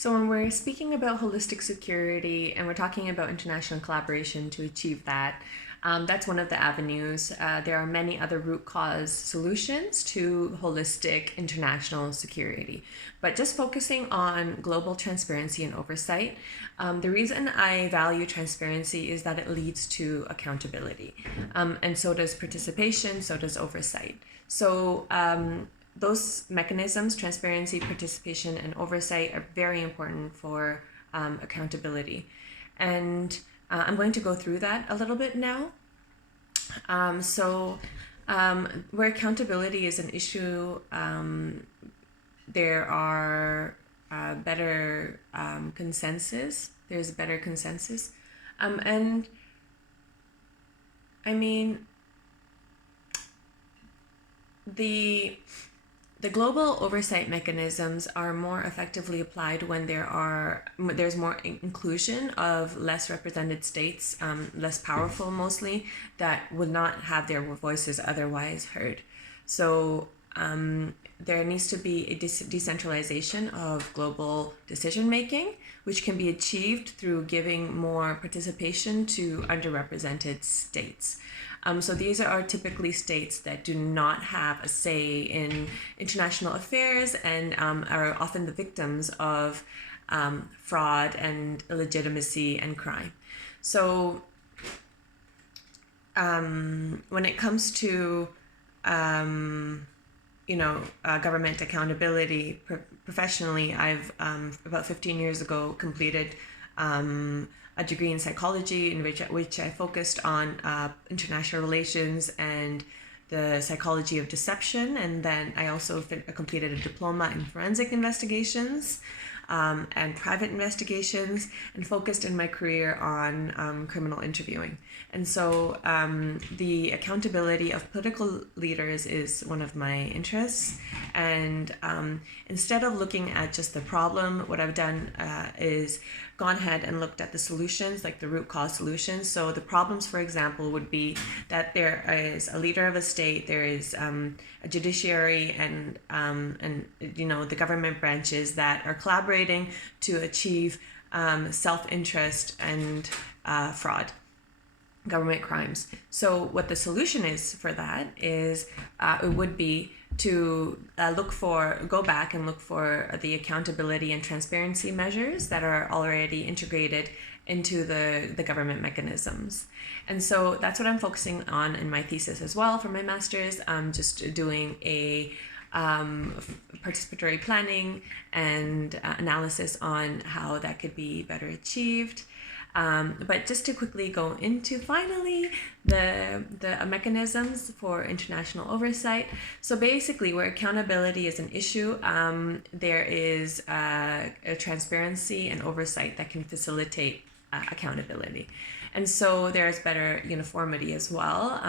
So when we're speaking about holistic security and we're talking about international collaboration to achieve that, that's one of the avenues. There are many other root cause solutions to holistic international security. But just focusing on global transparency and oversight, the reason I value transparency is that it leads to accountability. And so does participation, so does oversight. So those mechanisms, transparency, participation, and oversight, are very important for accountability. And I'm going to go through that a little bit now. Where accountability is an issue, there are better consensus. There's better consensus. And I mean, the global oversight mechanisms are more effectively applied when there's more inclusion of less represented states, less powerful mostly, that would not have their voices otherwise heard. So there needs to be a decentralization of global decision making, which can be achieved through giving more participation to underrepresented states. So these are typically states that do not have a say in international affairs and are often the victims of fraud and illegitimacy and crime. So when it comes to government accountability, professionally, I've about 15 years ago completed a degree in psychology in which I focused on international relations and the psychology of deception. And then I also completed a diploma in forensic investigations and private investigations, and focused in my career on criminal interviewing. And so the accountability of political leaders is one of my interests. And instead of looking at just the problem, what I've done is gone ahead and looked at the solutions, like the root cause solutions. So the problems, for example, would be that there is a leader of a state, there is a judiciary and the government branches that are collaborating to achieve self-interest and fraud, government crimes. So what the solution is for that is it would be to go back and look for the accountability and transparency measures that are already integrated into the government mechanisms. And so that's what I'm focusing on in my thesis as well for my master's. I'm just doing a participatory planning and analysis on how that could be better achieved. But just to quickly go into finally the mechanisms for international oversight. So basically, where accountability is an issue, there is a transparency and oversight that can facilitate accountability. And so there's better uniformity as well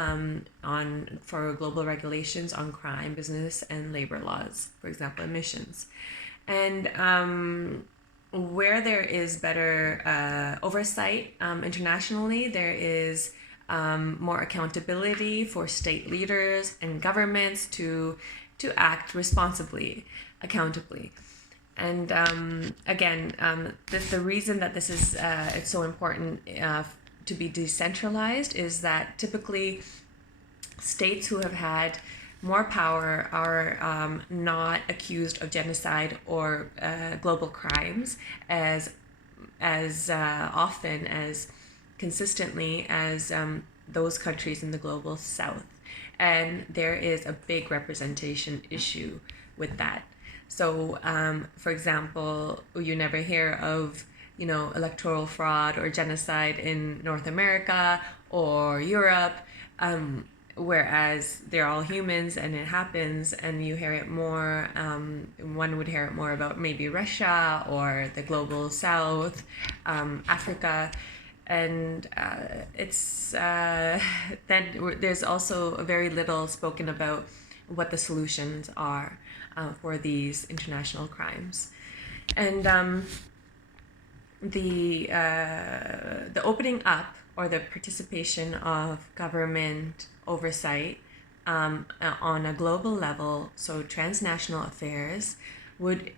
for global regulations on crime, business, and labor laws, for example, emissions. And where there is better oversight internationally, there is more accountability for state leaders and governments to act responsibly, accountably. And again, the reason that this is it's so important to be decentralized is that typically states who have had more power are not accused of genocide or global crimes as often as consistently as those countries in the global south. And there is a big representation issue with that. So, for example, you never hear of electoral fraud or genocide in North America or Europe, whereas they're all humans and it happens, and you hear it more, one would hear it more about maybe Russia or the global south, Africa. And then there's also very little spoken about what the solutions are for these international crimes. And the opening up or the participation of government oversight on a global level, so transnational affairs, would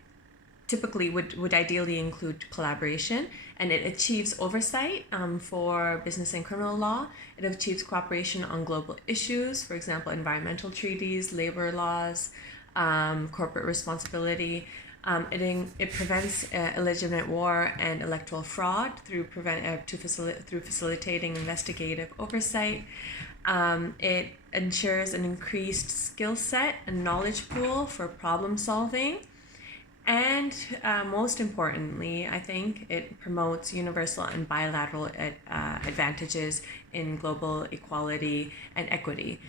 typically would ideally include collaboration, and it achieves oversight for business and criminal law. It achieves cooperation on global issues, for example, environmental treaties, labor laws, corporate responsibility. It prevents illegitimate war and electoral fraud through facilitating investigative oversight. It ensures an increased skill set and knowledge pool for problem solving. And most importantly, I think it promotes universal and bilateral advantages in global equality and equity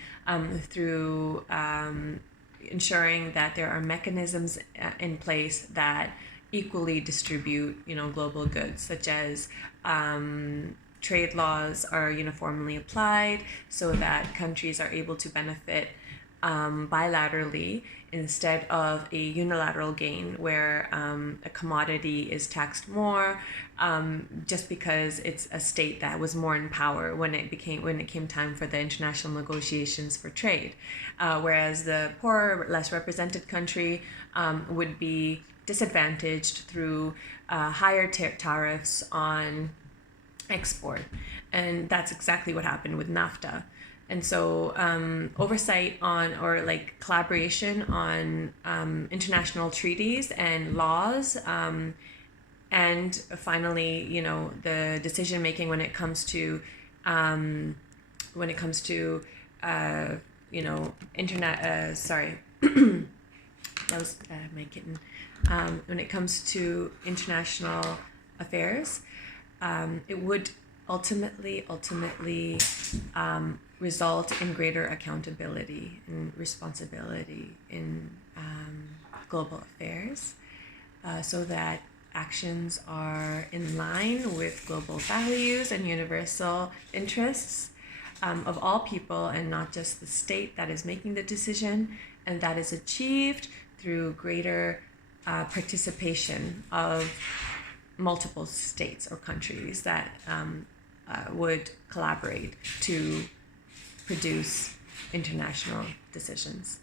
through ensuring that there are mechanisms in place that equally distribute, global goods, such as trade laws are uniformly applied so that countries are able to benefit bilaterally instead of a unilateral gain where a commodity is taxed more just because it's a state that was more in power when it came time for the international negotiations for trade, whereas the poorer, less represented country would be disadvantaged through higher tariffs on export. And that's exactly what happened with NAFTA. And so oversight on, or like collaboration on international treaties and laws, and finally, the decision making when it comes to internet. Sorry, that was my kitten. When it comes to international affairs, it would ultimately result in greater accountability and responsibility in global affairs, so that actions are in line with global values and universal interests of all people, and not just the state that is making the decision, and that is achieved through greater participation of multiple states or countries that would collaborate to produce international decisions.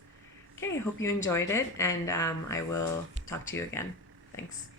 Okay, I hope you enjoyed it, and I will talk to you again. Thanks.